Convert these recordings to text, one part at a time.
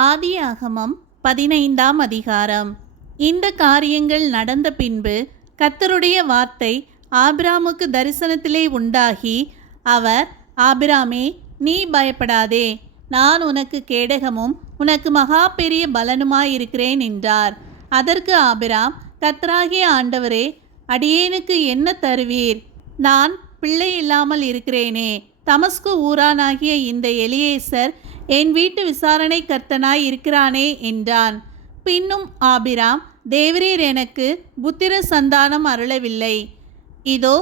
ஆதியாகமம் 15ஆம் அதிகாரம். இந்த காரியங்கள் நடந்த பின்பு கர்த்தருடைய வார்த்தை ஆபிராமுக்கு தரிசனத்திலே உண்டாகி, அவர், ஆபிராமே, நீ பயப்படாதே, நான் உனக்கு கேடகமும் உனக்கு மகா பெரிய பலனுமாயிருக்கிறேன் என்றார். அதற்கு ஆபிராம், கர்த்தராகிய ஆண்டவரே, அடியேனுக்கு என்ன தருவீர்? நான் பிள்ளை இல்லாமல் இருக்கிறேனே. தமஸ்கு ஊரானாகிய இந்த எலியேசர் என் வீட்டு விசாரணை கர்த்தனாய் இருக்கிறானே என்றான். பின்னும் ஆபிராம், தேவரீர் எனக்கு புத்திர சந்தானம் அருளவில்லை. இதோ,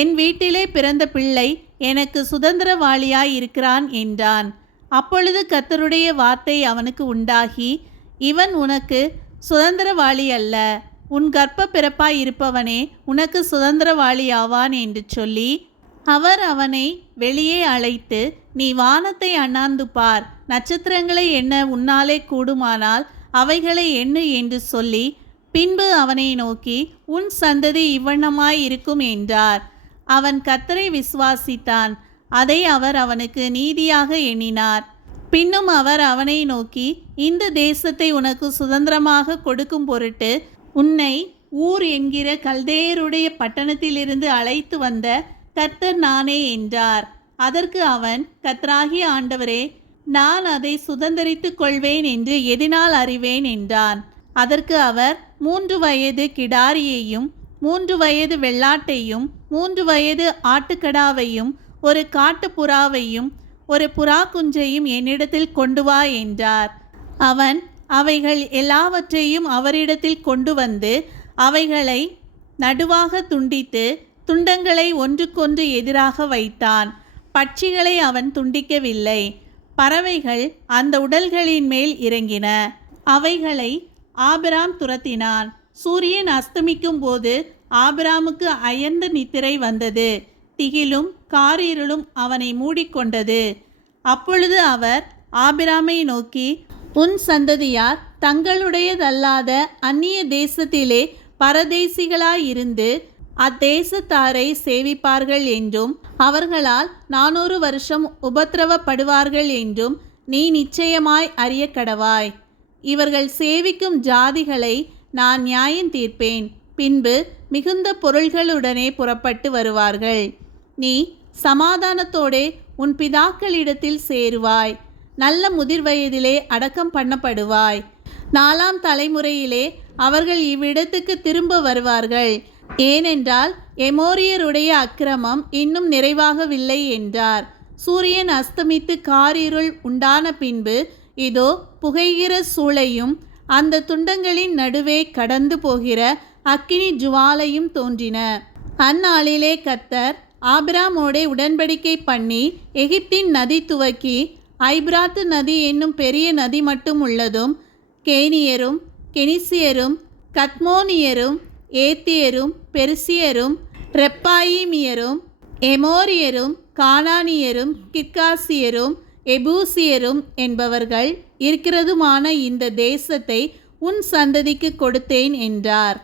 என் வீட்டிலே பிறந்த பிள்ளை எனக்கு சுதந்திரவாளியாய் இருக்கிறான் என்றான். அப்பொழுது கர்த்தருடைய வார்த்தை அவனுக்கு உண்டாகி, இவன் உனக்கு சுதந்திரவாளி அல்ல, உன் கர்ப்ப பிறப்பாய் இருப்பவனே உனக்கு சுதந்திரவாளி ஆவான் என்று சொல்லி, அவர் அவனை வெளியே அழைத்து, நீ வானத்தை அண்ணாந்து பார், நட்சத்திரங்களை எண்ண உன்னாலே கூடுமானால் அவைகளை எண்ணு என்று சொல்லி, பின்பு அவனை நோக்கி, உன் சந்ததி இவ்வண்ணமாய் இருக்கும் என்றார். அவன் கர்த்தரை விசுவாசித்தான், அதை அவர் அவனுக்கு நீதியாக எண்ணினார். பின்னும் அவர் அவனை நோக்கி, இந்த தேசத்தை உனக்கு சுதந்திரமாக கொடுக்கும் பொருட்டு உன்னை ஊர் என்கிற கல்தேயருடைய பட்டணத்திலிருந்து அழைத்து வந்த கர்த்தர் நானே என்றார். அதற்கு அவன், கர்த்தராகிய ஆண்டவரே, நான் அதை சுதந்தரித்துக் கொள்வேன் என்று எதினால் அறிவேன் என்றான். அதற்கு அவர், 3 வயது கிடாரியையும் 3 வயது வெள்ளாட்டையும் 3 வயது ஆட்டுக்கடாவையும் 1 காட்டுப்புறாவையும் 1 புறா குஞ்சையும் என்னிடத்தில் கொண்டு வா என்றார். அவன் அவைகள் எல்லாவற்றையும் அவரிடத்தில் கொண்டு வந்து அவைகளை நடுவாக துண்டித்து துண்டங்களை ஒன்றுக்கொன்று எதிராக வைத்தான். பட்சிகளை அவன் துண்டிக்கவில்லை. பறவைகள் அந்த உடல்களின் மேல் இறங்கின. அவைகளை ஆபிராம் துரத்தினான். சூரியன் அஸ்தமிக்கும் போது ஆபிராமுக்கு அயர்ந்த நித்திரை வந்தது. திகிலும் காரிருளும் அவனை மூடிக்கொண்டது. அப்பொழுது அவர் ஆபிராமை நோக்கி, உன் சந்ததியார் தங்களுடையதல்லாத அந்நிய தேசத்திலே பரதேசிகளாயிருந்து அத்தேசத்தாரை சேவிப்பார்கள் என்றும் அவர்களால் 400 வருஷம் உபத்திரவப்படுவார்கள் என்றும் நீ நிச்சயமாய் அறிய கடவாய். இவர்கள் சேவிக்கும் ஜாதிகளை நான் நியாயம் தீர்ப்பேன். பின்பு மிகுந்த பொருள்களுடனே புறப்பட்டு வருவார்கள். நீ சமாதானத்தோடே உன் பிதாக்களிடத்தில் சேருவாய். நல்ல முதிர் வயதிலே அடக்கம் பண்ணப்படுவாய். 4ஆம் தலைமுறையிலே அவர்கள் இவ்விடத்துக்கு திரும்ப வருவார்கள். ஏனென்றால் எமோரியருடைய அக்கிரமம் இன்னும் நிறைவாகவில்லை என்றார். சூரியன் அஸ்தமித்து காரிருள் உண்டான பின்பு இதோ புகைகிற சூளையும் அந்த துண்டங்களின் நடுவே கடந்து போகிற அக்கினி ஜுவாலையும் தோன்றின. அந்நாளிலே கர்த்தர் ஆபிராமோடே உடன்படிக்கை பண்ணி, எகிப்தின் நதி துவக்கி ஐபிராத்து நதி என்னும் பெரிய நதி மட்டும் உள்ளதும் கேனியரும் கெனிசியரும் கத்மோனியரும் ஏத்தியரும் பெருசியரும் ரெப்பாயிமியரும் எமோரியரும் கானானியரும் கிர்காசியரும் எபூசியரும் என்பவர்கள் இருக்கிறதுமான இந்த தேசத்தை உன் சந்ததிக்கு கொடுத்தேன் என்றார்.